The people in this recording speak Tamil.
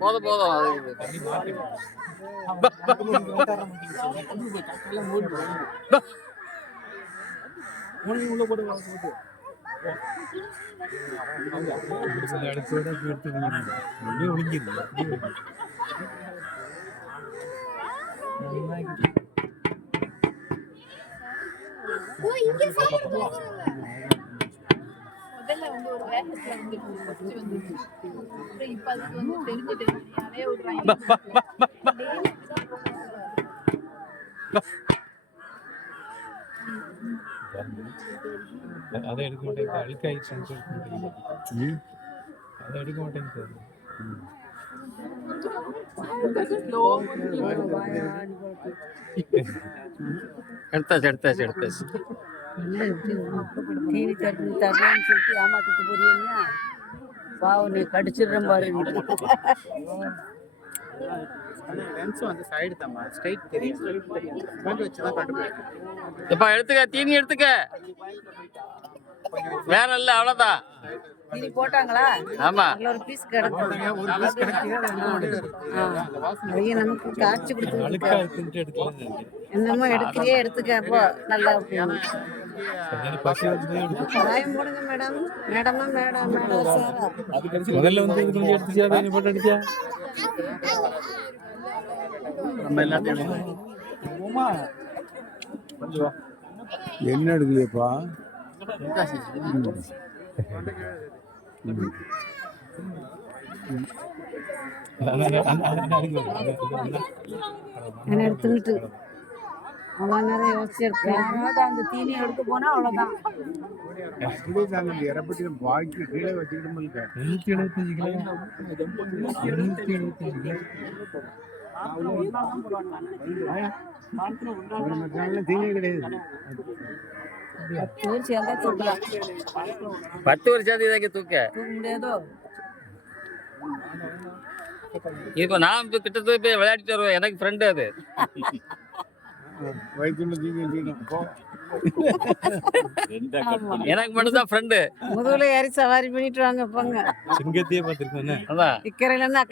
போதும் போதும். உள்ள போட்டு முதல்ல வந்து ஒரு வேகத்துல வந்து இப்ப அதுக்கு வந்து தெரிஞ்சுட்டு நிறைய விடுறாங்க. அதை எடுக்க மாட்டேங்குது, அழுக்காயிடுச்சு. அதை எடுக்க மாட்டேங்குது. எடுத்தாச்சு. டிவி தரலான்னு சொல்லிட்டு ஏமாத்திட்டு போறீங்க. பாவம் நீ கடிச்சிடுற பாரு. எடுத்துக்க, தீனி எடுத்துக்க. வேற இல்ல, அவ்வளவுதான். தீனி போட்டாங்களா? ஆமா, ஒரு பீஸ் கிடக்கு. நமக்கு காய்ச்சி கொடுத்து என்னமோ எடுக்கிறியே எடுத்துக்க. அப்போ நல்லா வாயம் போடுங்க மேடம். மேடமா மேடம் முதல்ல வந்து எடுத்துச்சா போட்டு அடிச்சா நம்ம எல்லாத்தையும் என்ன எடுக்கலையப்பா? எடுத்துக்கிட்டு அவ்வளோ நேரம் யோசிச்சிருக்கேன். அந்த தீனி எடுத்து போனா அவ்வளோதான். பாக்கி கீழே வச்சுக்கிட்டு 275 கிலோ. 275 கிலோ. தீனி கிடையாது. 10 பேர் சேர்ந்தா தூக்கலாம். 10 பேர் சேர்ந்து இதை தூக்க முடியாதோ? இப்போ நான் கிட்ட போய் விளையாடிட்டு வருவேன். எனக்கு ஃப்ரெண்டு அது. எனக்கு மட்டும்தான் ஃப்ரெண்டு. முதல்ல ஏறி சவாரி பண்ணிட்டு வாங்க போங்க. சிங்கத்தையே பார்த்துருக்கேன். அதான் இக்கரையில இருந்து